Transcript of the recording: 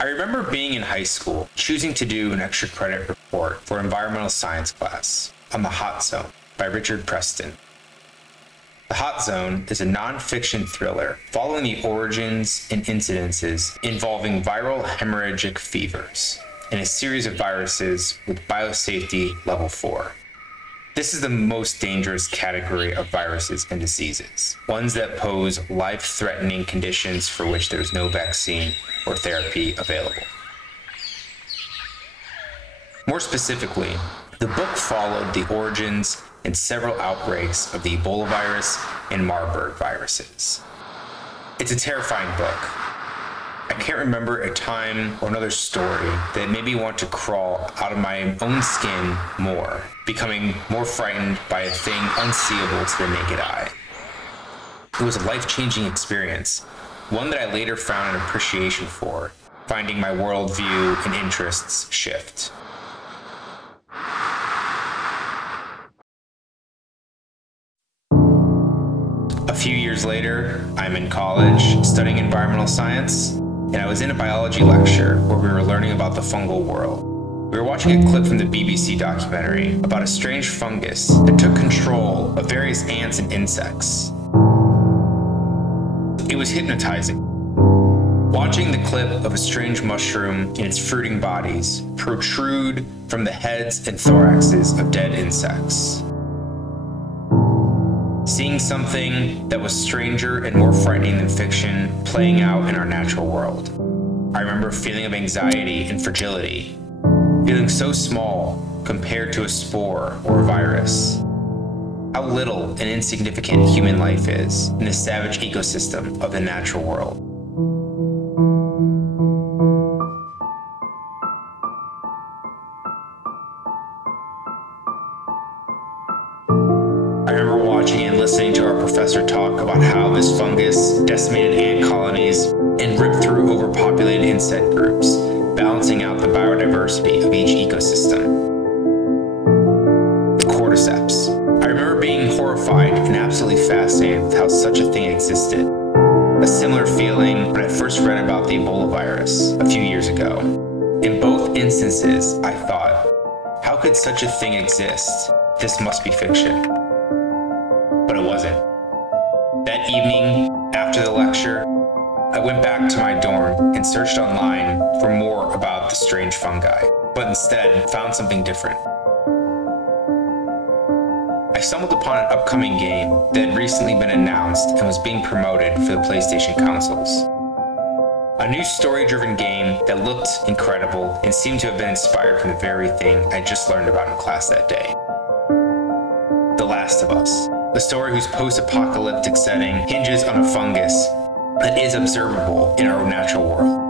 I remember being in high school, choosing to do an extra credit report for environmental science class on The Hot Zone by Richard Preston. The Hot Zone is a non-fiction thriller following the origins and incidences involving viral hemorrhagic fevers and a series of viruses with biosafety level 4. This is the most dangerous category of viruses and diseases, ones that pose life-threatening conditions for which there's no vaccine or therapy available. More specifically, the book followed the origins and several outbreaks of the Ebola virus and Marburg viruses. It's a terrifying book. I can't remember a time or another story that made me want to crawl out of my own skin more, becoming more frightened by a thing unseeable to the naked eye. It was a life-changing experience, one that I later found an appreciation for, finding my worldview and interests shift. A few years later, I'm in college studying environmental science, and I was in a biology lecture where we were learning about the fungal world. We were watching a clip from the BBC documentary about a strange fungus that took control of various ants and insects. It was hypnotizing. Watching the clip of a strange mushroom and its fruiting bodies protrude from the heads and thoraxes of dead insects. Seeing something that was stranger and more frightening than fiction playing out in our natural world. I remember a feeling of anxiety and fragility, feeling so small compared to a spore or a virus. How little and insignificant human life is in the savage ecosystem of the natural world. I remember watching and listening to our professor talk about how this fungus decimated ant colonies and ripped through overpopulated insect groups, balancing out the biodiversity of each ecosystem. The cordyceps. I remember being horrified and absolutely fascinated with how such a thing existed. A similar feeling when I first read about the Ebola virus a few years ago. In both instances, I thought, how could such a thing exist? This must be fiction. But it wasn't. That evening, after the lecture, I went back to my dorm and searched online for more about the strange fungi, but instead found something different. I stumbled upon an upcoming game that had recently been announced and was being promoted for the PlayStation consoles. A new story-driven game that looked incredible and seemed to have been inspired from the very thing I just learned about in class that day. The Last of Us. A story whose post-apocalyptic setting hinges on a fungus that is observable in our natural world.